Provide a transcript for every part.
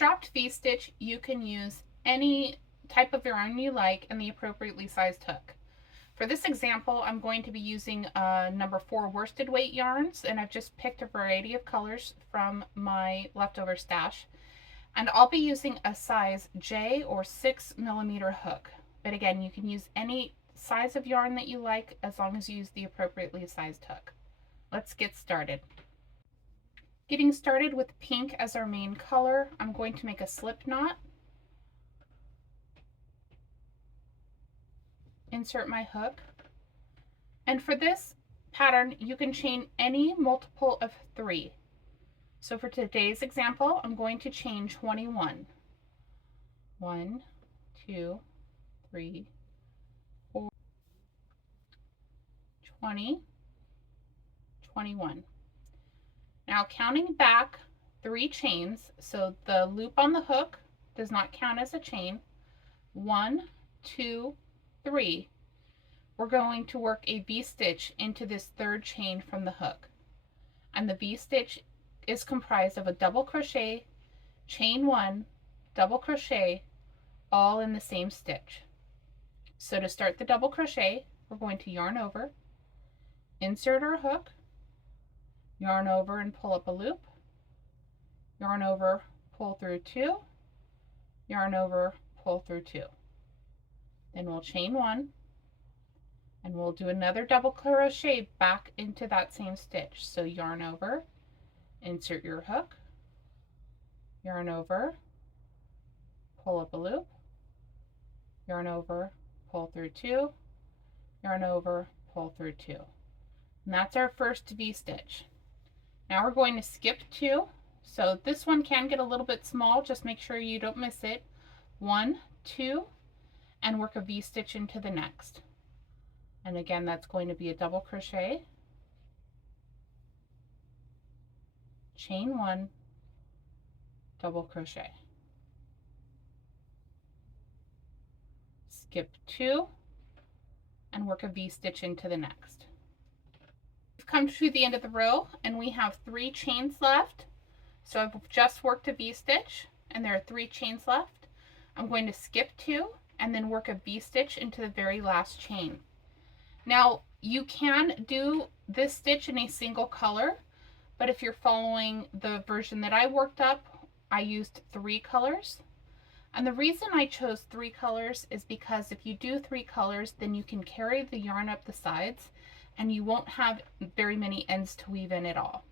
dropped V-stitch, you can use any type of yarn you like and the appropriately sized hook. For this example, I'm going to be using number 4 worsted weight yarns, and I've just picked a variety of colors from my leftover stash. And I'll be using a size J or 6mm hook. But again, you can use any size of yarn that you like as long as you use the appropriately sized hook. Let's get started. Getting started with pink as our main color, I'm going to make a slip knot. Insert my hook. And for this pattern, you can chain any multiple of 3. So for today's example, I'm going to chain 21. 1, 2, 3, 4, 20, 21. Now counting back 3 chains, so the loop on the hook does not count as a chain. 1, 2, 3. We're going to work a V-stitch into this 3rd chain from the hook. And the V-stitch is comprised of a double crochet, chain 1, double crochet, all in the same stitch. So to start the double crochet, we're going to yarn over, insert our hook, yarn over and pull up a loop, yarn over, pull through 2, yarn over, pull through 2. Then we'll chain 1, and we'll do another double crochet back into that same stitch. So yarn over, insert your hook, yarn over, pull up a loop, yarn over, pull through 2, yarn over, pull through 2. And that's our first V-stitch. Now we're going to skip 2. So this one can get a little bit small, just make sure you don't miss it. 1, 2, and work a V-stitch into the next. And again, that's going to be a double crochet, chain 1, double crochet, skip 2, and work a V-stitch into the next. We've come to the end of the row and we have 3 chains left. So I've just worked a V-stitch and there are 3 chains left. I'm going to skip 2 and then work a V-stitch into the very last chain. Now you can do this stitch in a single color, but if you're following the version that I worked up, I used 3 colors. And the reason I chose 3 colors is because if you do 3 colors, then you can carry the yarn up the sides and you won't have very many ends to weave in at all.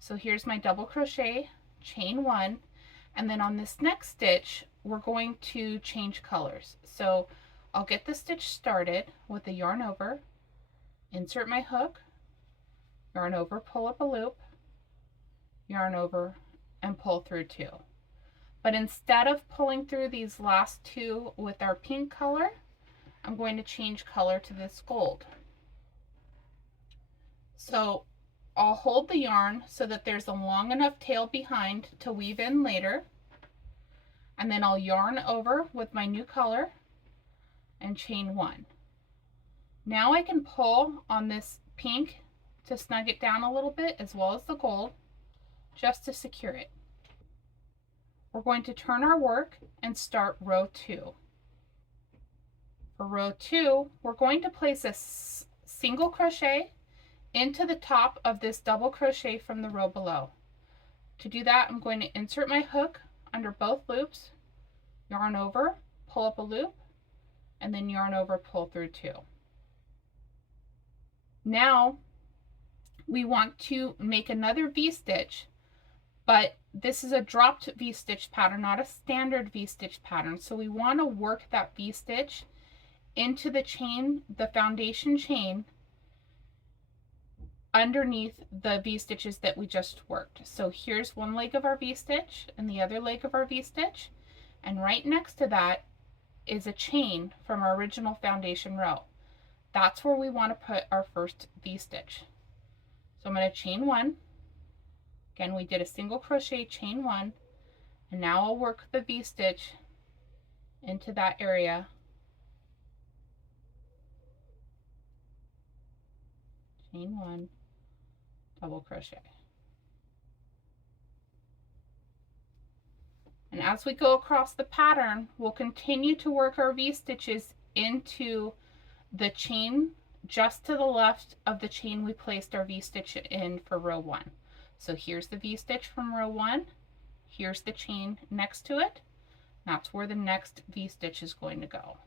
So here's my double crochet, chain 1, and then on this next stitch, we're going to change colors. So I'll get the stitch started with the yarn over, insert my hook, yarn over, pull up a loop, yarn over, and pull through 2. But instead of pulling through these last 2 with our pink color, I'm going to change color to this gold. So I'll hold the yarn so that there's a long enough tail behind to weave in later, and then I'll yarn over with my new color and chain 1. Now I can pull on this pink to snug it down a little bit, as well as the gold, just to secure it. We're going to turn our work and start row 2. For row 2, we're going to place a single crochet into the top of this double crochet from the row below. To do that, I'm going to insert my hook under both loops, yarn over, pull up a loop, and then yarn over, pull through 2. Now we want to make another V-stitch, but this is a dropped V-stitch pattern, not a standard V-stitch pattern. So we want to work that V-stitch into the chain, the foundation chain, underneath the V-stitches that we just worked. So here's one leg of our V-stitch and the other leg of our V-stitch, and right next to that is a chain from our original foundation row. That's where we want to put our first V-stitch. So I'm going to chain 1. Again, we did a single crochet, chain 1, and now I'll work the V-stitch into that area. Chain 1, double crochet. And as we go across the pattern, we'll continue to work our V-stitches into the chain just to the left of the chain we placed our V-stitch in for row 1. So here's the V-stitch from row 1, here's the chain next to it. That's where the next V-stitch is going to go.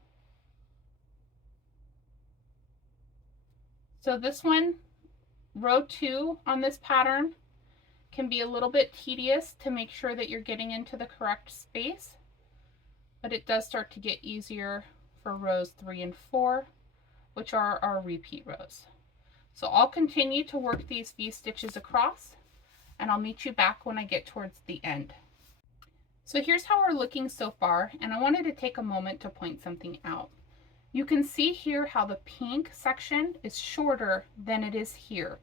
So this one, row 2 on this pattern, can be a little bit tedious to make sure that you're getting into the correct space, but it does start to get easier for rows 3 and 4, which are our repeat rows. So I'll continue to work these V-stitches across, and I'll meet you back when I get towards the end. So here's how we're looking so far, and I wanted to take a moment to point something out. You can see here how the pink section is shorter than it is here.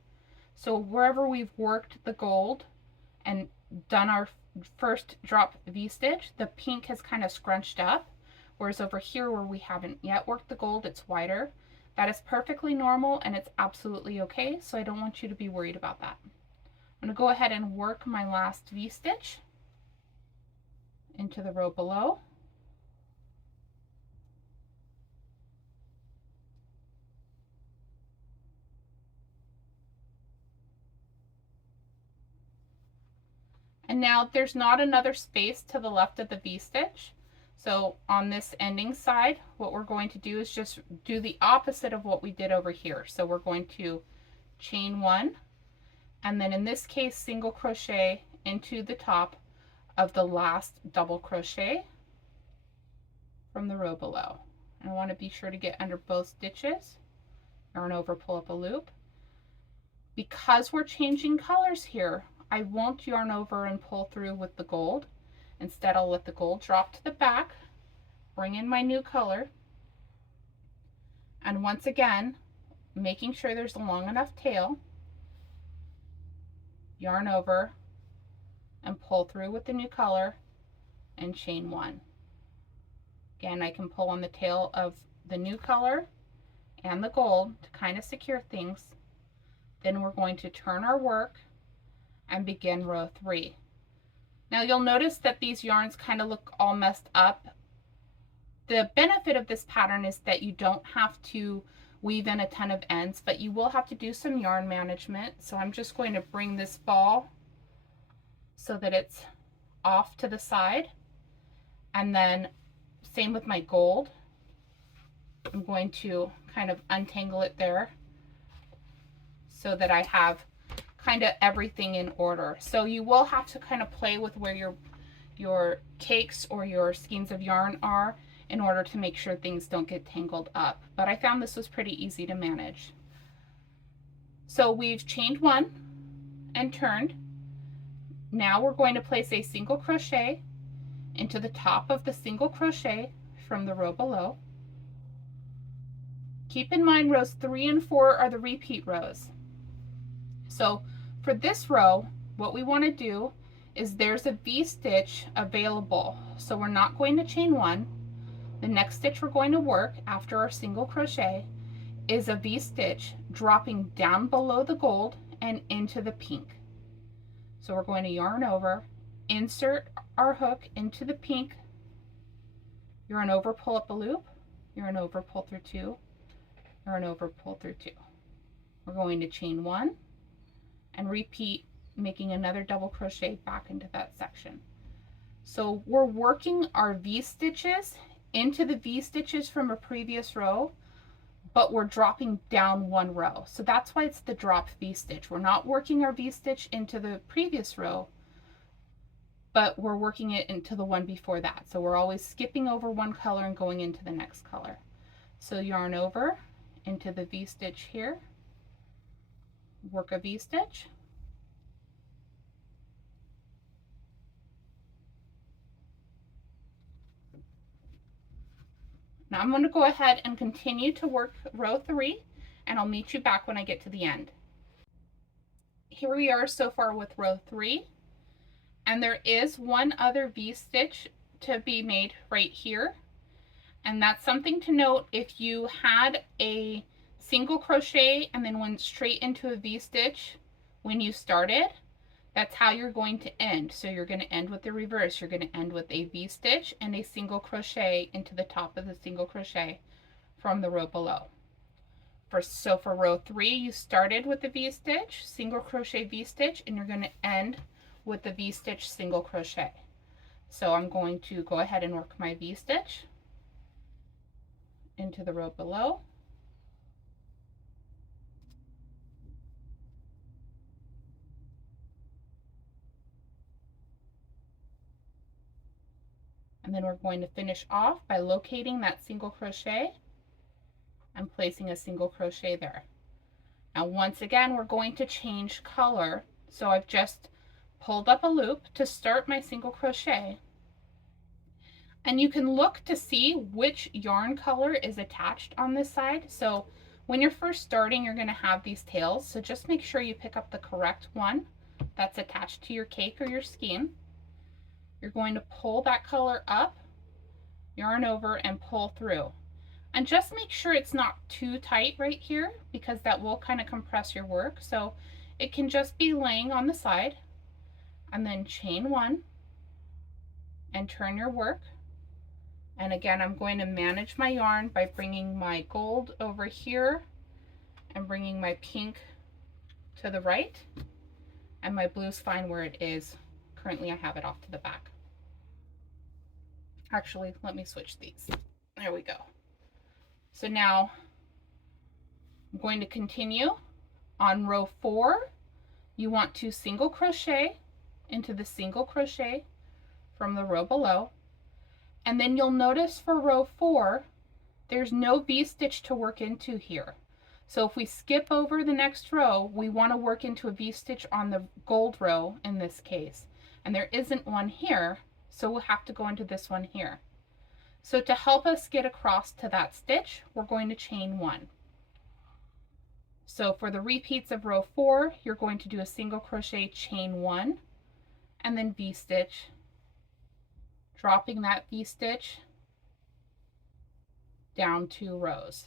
So wherever we've worked the gold and done our first drop V-stitch, the pink has kind of scrunched up, whereas over here where we haven't yet worked the gold, it's wider. That is perfectly normal and it's absolutely okay, so I don't want you to be worried about that. I'm going to go ahead and work my last V-stitch into the row below. And now there's not another space to the left of the V-stitch. So on this ending side, what we're going to do is just do the opposite of what we did over here. So we're going to chain 1, and then in this case, single crochet into the top of the last double crochet from the row below. And I want to be sure to get under both stitches, yarn over, pull up a loop. Because we're changing colors here, I won't yarn over and pull through with the gold. Instead, I'll let the gold drop to the back, bring in my new color, and once again, making sure there's a long enough tail, yarn over and pull through with the new color and chain 1. Again, I can pull on the tail of the new color and the gold to kind of secure things. Then we're going to turn our work and begin row 3. Now you'll notice that these yarns kind of look all messed up. The benefit of this pattern is that you don't have to weave in a ton of ends, but you will have to do some yarn management. So I'm just going to bring this ball so that it's off to the side, and then same with my gold. I'm going to kind of untangle it there so that I have kind of everything in order. So you will have to kind of play with where your cakes or your skeins of yarn are in order to make sure things don't get tangled up. But I found this was pretty easy to manage. So we've chained 1 and turned. Now we're going to place a single crochet into the top of the single crochet from the row below. Keep in mind rows 3 and 4 are the repeat rows. So for this row, what we want to do is there's a V-stitch available. So we're not going to chain 1. The next stitch we're going to work after our single crochet is a V-stitch dropping down below the gold and into the pink. So we're going to yarn over, insert our hook into the pink, yarn over, pull up a loop, yarn over, pull through 2, yarn over, pull through 2. We're going to chain 1 and repeat, making another double crochet back into that section. So we're working our V-stitches into the V-stitches from a previous row, but we're dropping down 1 row. So that's why it's the drop V-stitch. We're not working our V-stitch into the previous row, but we're working it into the one before that. So we're always skipping over one color and going into the next color. So yarn over into the V-stitch here, work a V-stitch, now I'm going to go ahead and continue to work row 3, and I'll meet you back when I get to the end. Here we are so far with row 3, and there is one other V-stitch to be made right here, and that's something to note. If you had a single crochet and then went straight into a V-stitch when you started, That's how you're going to end. So you're going to end with the reverse. You're going to end with a V-stitch and a single crochet into the top of the single crochet from the row below. So for row 3, you started with the V-stitch, single crochet V-stitch, and you're going to end with the V-stitch single crochet. So I'm going to go ahead and work my V-stitch into the row below. And then we're going to finish off by locating that single crochet and placing a single crochet there. Now once again, we're going to change color. So I've just pulled up a loop to start my single crochet. And you can look to see which yarn color is attached on this side. So when you're first starting, you're going to have these tails. So just make sure you pick up the correct one that's attached to your cake or your skein. You're going to pull that color up, yarn over, and pull through. And just make sure it's not too tight right here, because that will kind of compress your work. So it can just be laying on the side, and then chain 1 and turn your work. And again, I'm going to manage my yarn by bringing my gold over here and bringing my pink to the right, and my blue's fine where it is. Currently I have it off to the back. Actually, let me switch these. There we go. So now I'm going to continue. On row 4, you want to single crochet into the single crochet from the row below. And then you'll notice for row 4, there's no V-stitch to work into here. So if we skip over the next row, we want to work into a V-stitch on the gold row in this case. And there isn't one here, so we'll have to go into this one here. So to help us get across to that stitch, we're going to chain 1. So for the repeats of row 4, you're going to do a single crochet, chain 1, and then V-stitch, dropping that V-stitch down 2 rows.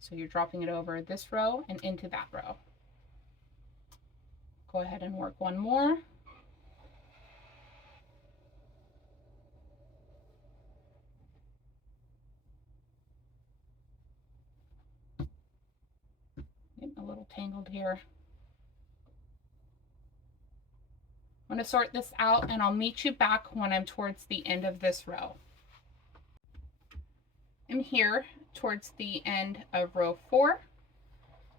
So you're dropping it over this row and into that row. Go ahead and work one more. Getting a little tangled here. I'm going to sort this out, and I'll meet you back when I'm towards the end of this row. I'm here towards the end of row 4.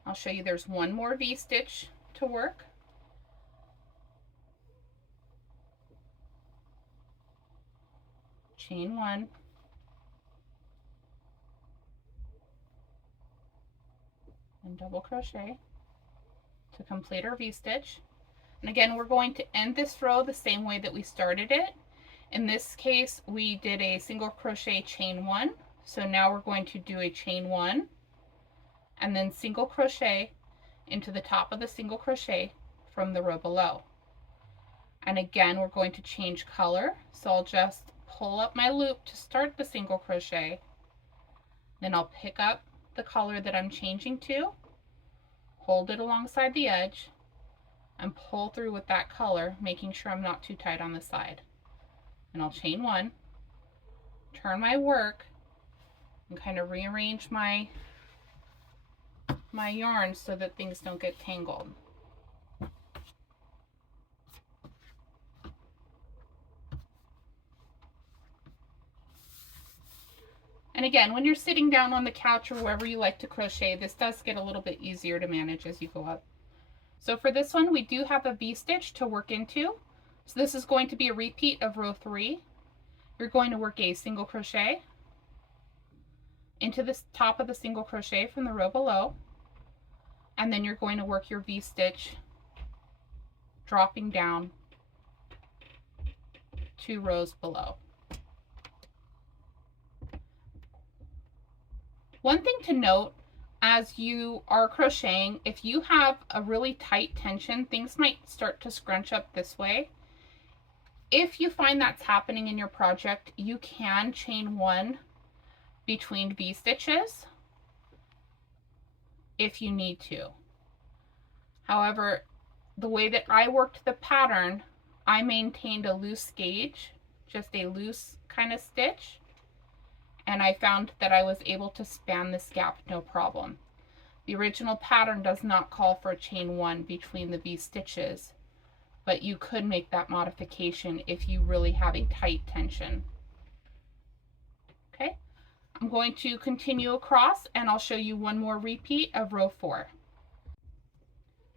I'll show you there's one more V-stitch to work. Chain 1. And double crochet to complete our V-stitch. And again, we're going to end this row the same way that we started it. In this case, we did a single crochet, chain 1. So now we're going to do a chain 1 and then single crochet into the top of the single crochet from the row below. And again, we're going to change color. So I'll just pull up my loop to start the single crochet. Then I'll pick up the color that I'm changing to, hold it alongside the edge, and pull through with that color, making sure I'm not too tight on the side. And I'll chain 1, turn my work, and kind of rearrange my yarn so that things don't get tangled. And again, when you're sitting down on the couch or wherever you like to crochet, this does get a little bit easier to manage as you go up. So for this one, we do have a V-stitch to work into. So this is going to be a repeat of row 3. You're going to work a single crochet into the top of the single crochet from the row below, and then you're going to work your V-stitch, dropping down 2 rows below. One thing to note as you are crocheting, if you have a really tight tension, things might start to scrunch up this way. If you find that's happening in your project, you can chain 1 between V-stitches if you need to. However, the way that I worked the pattern, I maintained a loose gauge, just a loose kind of stitch, and I found that I was able to span this gap no problem. The original pattern does not call for a chain 1 between the V stitches, but you could make that modification if you really have a tight tension. Okay, I'm going to continue across and I'll show you one more repeat of row 4.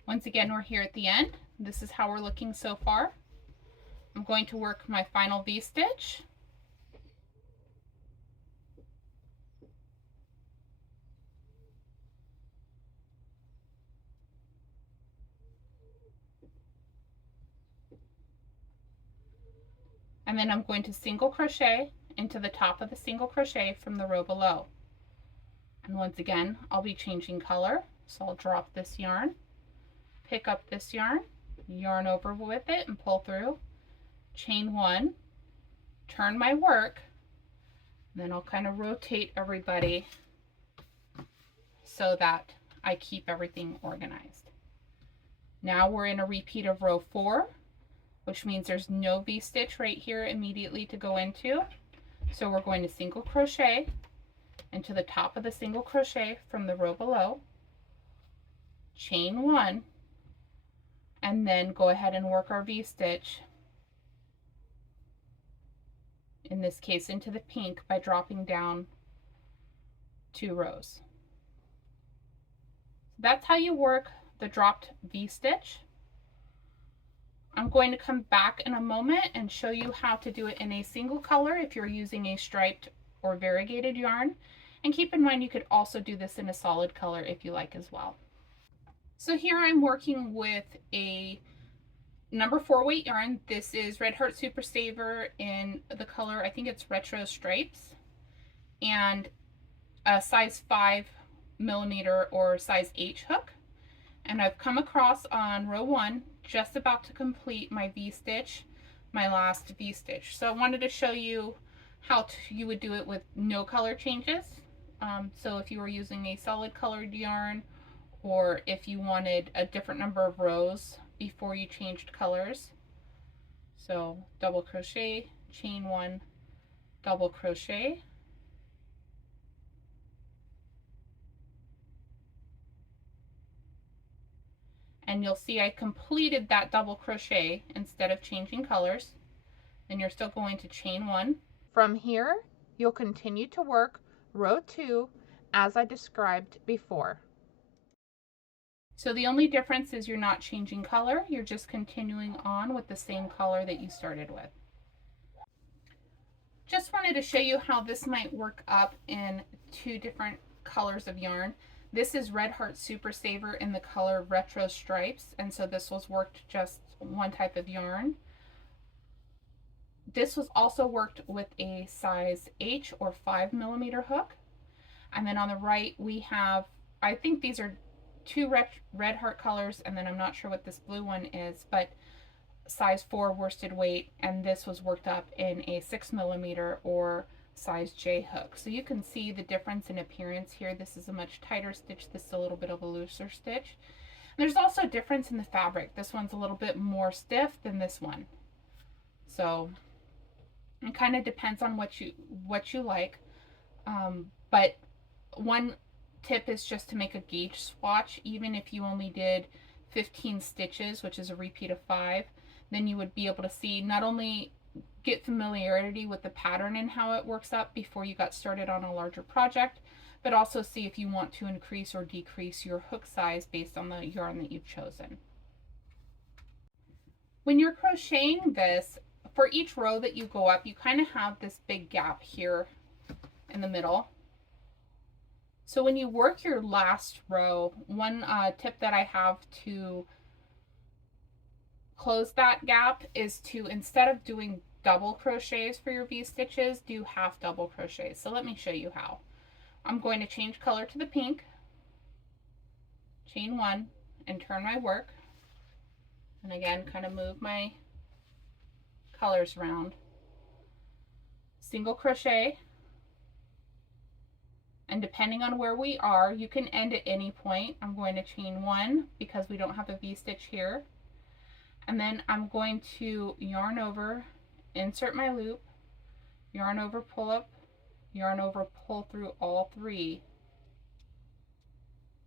Once again, we're here at the end. This is how we're looking so far. I'm going to work my final V stitch. And then I'm going to single crochet into the top of the single crochet from the row below. And once again, I'll be changing color. So I'll drop this yarn, pick up this yarn, yarn over with it and pull through, chain 1, turn my work, then I'll kind of rotate everybody so that I keep everything organized. Now we're in a repeat of row 4, which means there's no V-stitch right here immediately to go into. So we're going to single crochet into the top of the single crochet from the row below, chain 1, and then go ahead and work our V-stitch, in this case into the pink, by dropping down 2 rows. That's how you work the dropped V-stitch. I'm going to come back in a moment and show you how to do it in a single color if you're using a striped or variegated yarn. And keep in mind you could also do this in a solid color if you like as well. So here I'm working with a number 4 weight yarn. This is Red Heart Super Saver in the color, I think it's Retro Stripes, and a size 5mm or size H hook. And I've come across on row 1, just about to complete my V-stitch, my last V-stitch. So I wanted to show you how you would do it with no color changes. So if you were using a solid colored yarn, or if you wanted a different number of rows before you changed colors. So double crochet, chain 1, double crochet, and you'll see I completed that double crochet instead of changing colors. Then you're still going to chain 1. From here, you'll continue to work row 2 as I described before. So the only difference is you're not changing color, you're just continuing on with the same color that you started with. Just wanted to show you how this might work up in 2 different colors of yarn. This is Red Heart Super Saver in the color Retro Stripes, and so this was worked just one type of yarn. This was also worked with a size H or 5mm hook. And then on the right we have, I think these are 2 red heart colors, and then I'm not sure what this blue one is, but size 4 worsted weight, and this was worked up in a 6mm or size J hook. So you can see the difference in appearance here. This is a much tighter stitch, this is a little bit of a looser stitch. And there's also a difference in the fabric. This one's a little bit more stiff than this one. So it kind of depends on what you like. But one tip is just to make a gauge swatch. Even if you only did 15 stitches, which is a repeat of 5, then you would be able to see, not only get familiarity with the pattern and how it works up before you got started on a larger project, but also see if you want to increase or decrease your hook size based on the yarn that you've chosen. When you're crocheting this, for each row that you go up, you kind of have this big gap here in the middle. So when you work your last row, one tip that I have to close that gap is to, instead of doing double crochets for your V-stitches, do half double crochets. So let me show you how. I'm going to change color to the pink, chain 1, and turn my work. And again, kind of move my colors around. Single crochet. And depending on where we are, you can end at any point. I'm going to chain 1 because we don't have a V-stitch here. And then I'm going to yarn over, insert my loop, yarn over, pull up, yarn over, pull through all 3,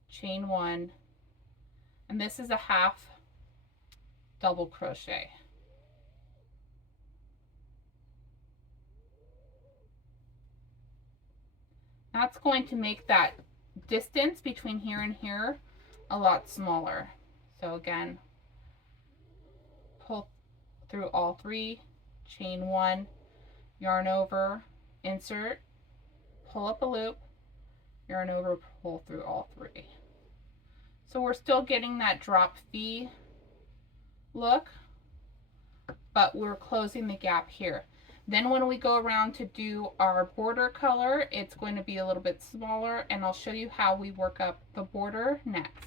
chain 1, and this is a half double crochet. That's going to make that distance between here and here a lot smaller. So again, pull through all 3, chain 1, yarn over, insert, pull up a loop, yarn over, pull through all 3. So we're still getting that drop V look, but we're closing the gap here. Then when we go around to do our border color, it's going to be a little bit smaller, and I'll show you how we work up the border next.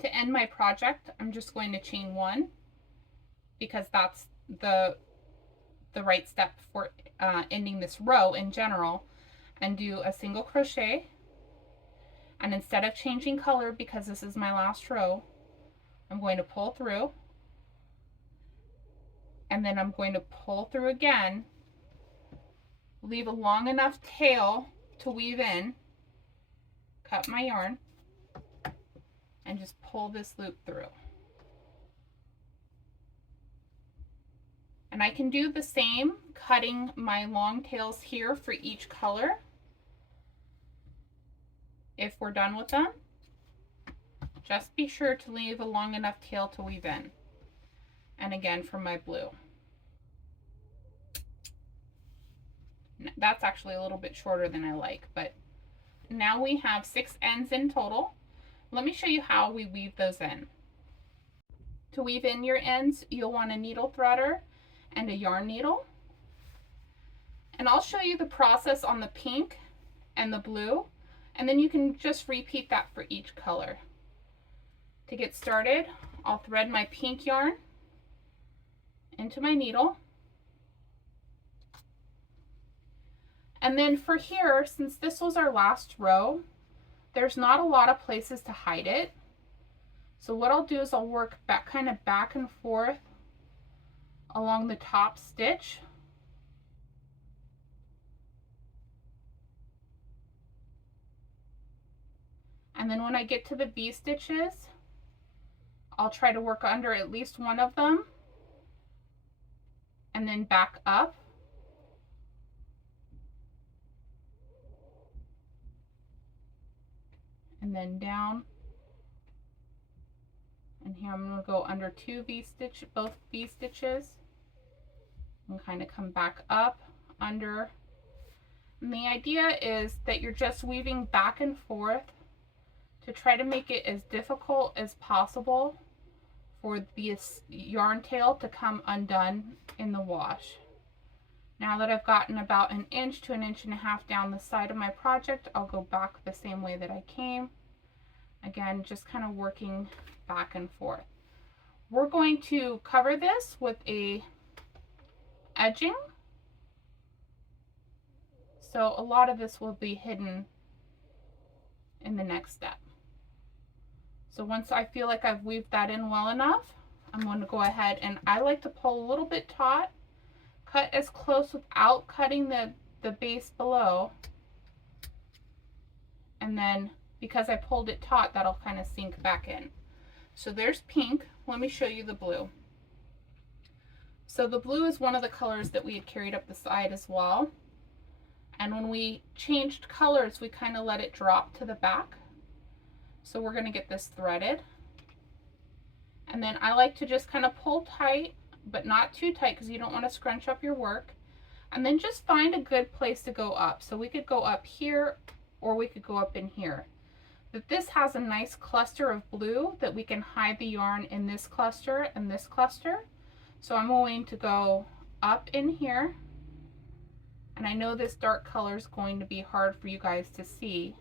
To end my project, I'm just going to chain 1 because that's the right step for ending this row in general, and do a single crochet. And instead of changing color, because this is my last row, I'm going to pull through, and then I'm going to pull through again, leave a long enough tail to weave in, cut my yarn, and just pull this loop through. And I can do the same, cutting my long tails here for each color if we're done with them. Just be sure to leave a long enough tail to weave in. And again for my blue. That's actually a little bit shorter than I like, but now we have 6 ends in total. Let me show you how we weave those in. To weave in your ends, you'll want a needle threader and a yarn needle. And I'll show you the process on the pink and the blue, and then you can just repeat that for each color. To get started, I'll thread my pink yarn into my needle. And then for here, since this was our last row, there's not a lot of places to hide it. So what I'll do is I'll work kind of back and forth along the top stitch. And then when I get to the V stitches, I'll try to work under at least one of them and then back up. And then down. And here I'm going to go under both V stitches, and kind of come back up under. And the idea is that you're just weaving back and forth to try to make it as difficult as possible for this yarn tail to come undone in the wash. Now that I've gotten about 1 inch to 1.5 inches down the side of my project, I'll go back the same way that I came. Again, just kind of working back and forth. We're going to cover this with a edging. So a lot of this will be hidden in the next step. So once I feel like I've weaved that in well enough, I'm going to go ahead, and I like to pull a little bit taut, cut as close without cutting the base below. And then because I pulled it taut, that'll kind of sink back in. So there's pink. Let me show you the blue. So the blue is one of the colors that we had carried up the side as well. And when we changed colors, we kind of let it drop to the back. So we're going to get this threaded. And then I like to just kind of pull tight, but not too tight because you don't want to scrunch up your work. And then just find a good place to go up. So we could go up here, or we could go up in here. But this has a nice cluster of blue that we can hide the yarn in this cluster and this cluster. So I'm going to go up in here. And I know this dark color is going to be hard for you guys to see,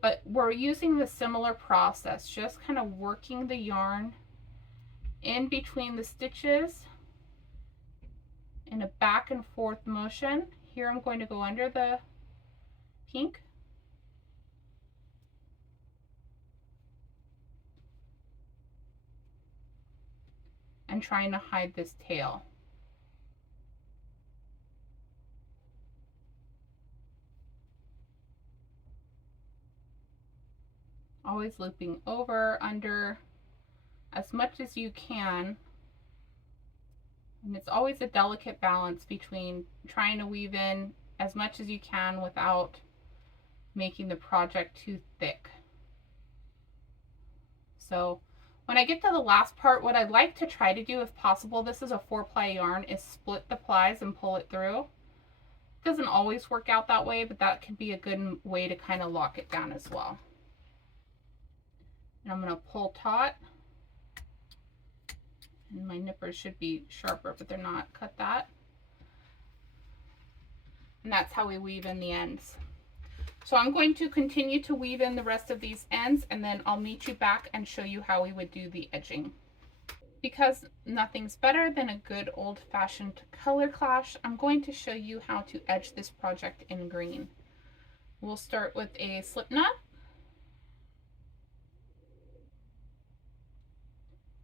but we're using the similar process, just kind of working the yarn in between the stitches in a back and forth motion. Here I'm going to go under the pink. and trying to hide this tail. Always looping over, under, as much as you can. And it's always a delicate balance between trying to weave in as much as you can without making the project too thick. So when I get to the last part, what I'd like to try to do, if possible, this is a 4-ply yarn, is split the plies and pull it through. It doesn't always work out that way, but that could be a good way to kind of lock it down as well. And I'm going to pull taut. And my nippers should be sharper, but they're not. Cut that. And that's how we weave in the ends. So I'm going to continue to weave in the rest of these ends, and then I'll meet you back and show you how we would do the edging. Because nothing's better than a good old-fashioned color clash, I'm going to show you how to edge this project in green. We'll start with a slip knot.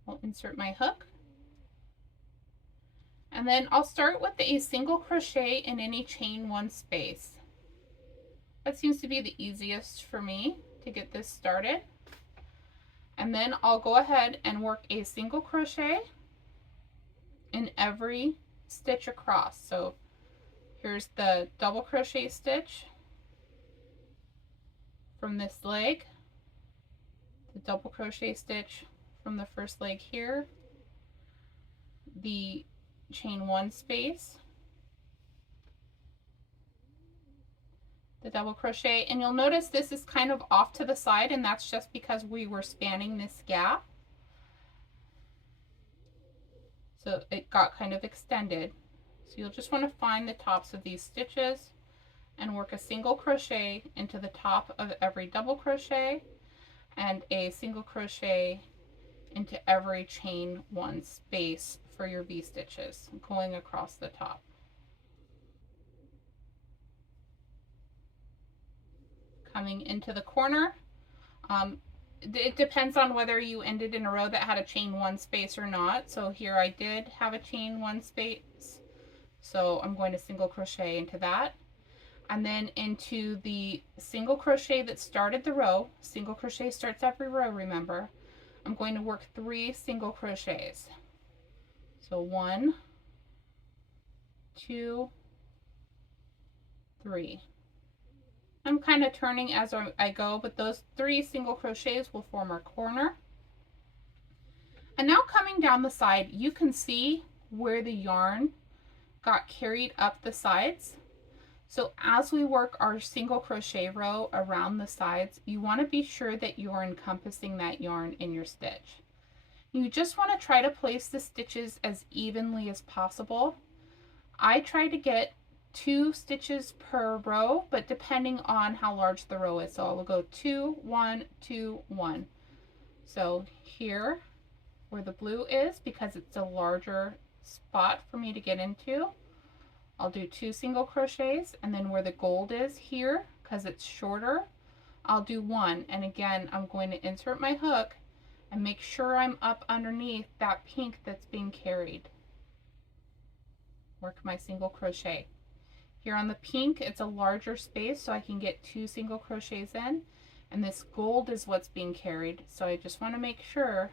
I'll insert my hook. And then I'll start with a single crochet in any chain 1 space. That seems to be the easiest for me to get this started. And then I'll go ahead and work a single crochet in every stitch across. So here's the double crochet stitch from this leg, the double crochet stitch from the first leg here, the chain 1 space, the double crochet, and you'll notice this is kind of off to the side, and that's just because we were spanning this gap. So it got kind of extended. So you'll just want to find the tops of these stitches and work a single crochet into the top of every double crochet and a single crochet into every chain 1 space for your V-stitches going across the top. Coming into the corner, it depends on whether you ended in a row that had a chain 1 space or not. So here I did have a chain 1 space, so I'm going to single crochet into that, and then into the single crochet that started the row. Single crochet starts every row, remember. I'm going to work 3 single crochets. So 1, 2, 3. I'm kind of turning as I go, but those 3 single crochets will form our corner. And now coming down the side, you can see where the yarn got carried up the sides. So as we work our single crochet row around the sides, you want to be sure that you're encompassing that yarn in your stitch. You just want to try to place the stitches as evenly as possible. I try to get 2 stitches per row, but depending on how large the row is. So I will go 2, 1, 2, 1. So here where the blue is, because it's a larger spot for me to get into, I'll do 2 single crochets, and then where the gold is here, because it's shorter, I'll do 1. And again, I'm going to insert my hook and make sure I'm up underneath that pink that's being carried. Work my single crochet. Here on the pink, it's a larger space, so I can get 2 single crochets in, and this gold is what's being carried. So I just want to make sure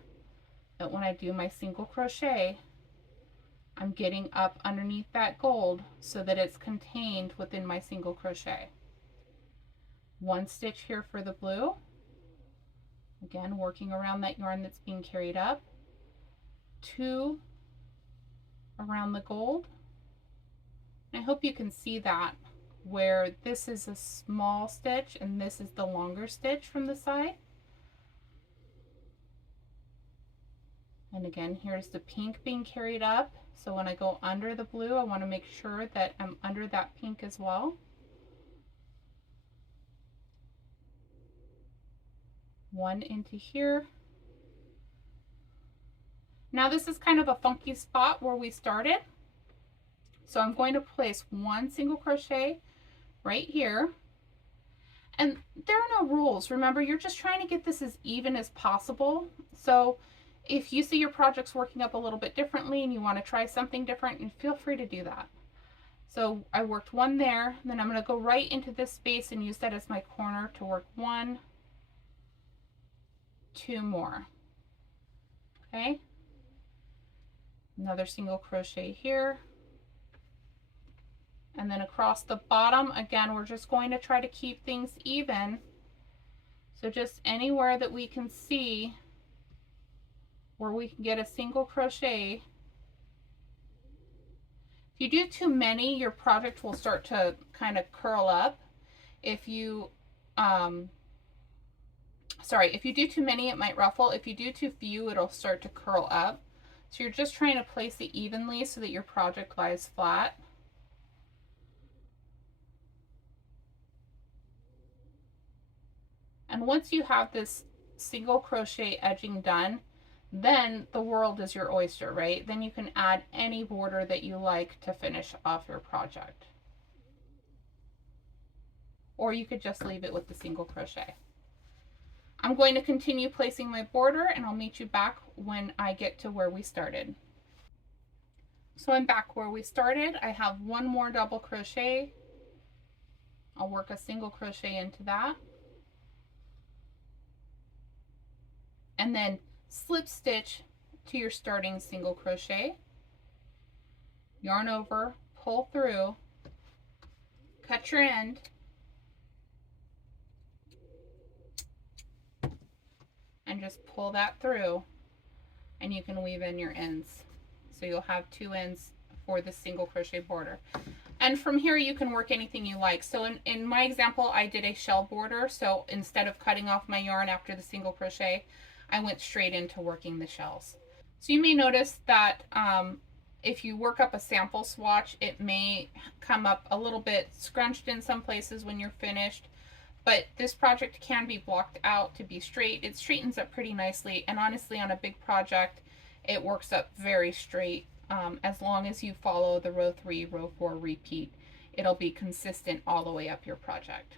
that when I do my single crochet, I'm getting up underneath that gold so that it's contained within my single crochet. 1 stitch here for the blue. Again, working around that yarn that's being carried up. 2 around the gold. I hope you can see that, where this is a small stitch and this is the longer stitch from the side. And again, here's the pink being carried up. So when I go under the blue, I want to make sure that I'm under that pink as well. 1 into here. Now this is kind of a funky spot where we started. So I'm going to place 1 single crochet right here. And there are no rules. Remember, you're just trying to get this as even as possible. So if you see your projects working up a little bit differently and you want to try something different, you feel free to do that. So I worked one there, then I'm going to go right into this space and use that as my corner to work 1, 2 more. Okay, another single crochet here, and then across the bottom again we're just going to try to keep things even, so just anywhere that we can see where we can get a single crochet. If you do too many, your project will start to kind of curl up. If you if you do too many, it might ruffle. If you do too few, it'll start to curl up. So you're just trying to place it evenly so that your project lies flat. And once you have this single crochet edging done, then the world is your oyster, right? Then you can add any border that you like to finish off your project. Or you could just leave it with the single crochet. I'm going to continue placing my border and I'll meet you back when I get to where we started. So I'm back where we started. I have one more double crochet. I'll work a single crochet into that. And then slip stitch to your starting single crochet. Yarn over, pull through, cut your end, and just pull that through, and you can weave in your ends. So you'll have 2 ends for the single crochet border. And from here you can work anything you like. So in my example, I did a shell border. So instead of cutting off my yarn after the single crochet, I went straight into working the shells. So you may notice that if you work up a sample swatch, it may come up a little bit scrunched in some places when you're finished. But this project can be blocked out to be straight. It straightens up pretty nicely, and honestly on a big project it works up very straight. As long as you follow the row 3, row 4 repeat, it'll be consistent all the way up your project.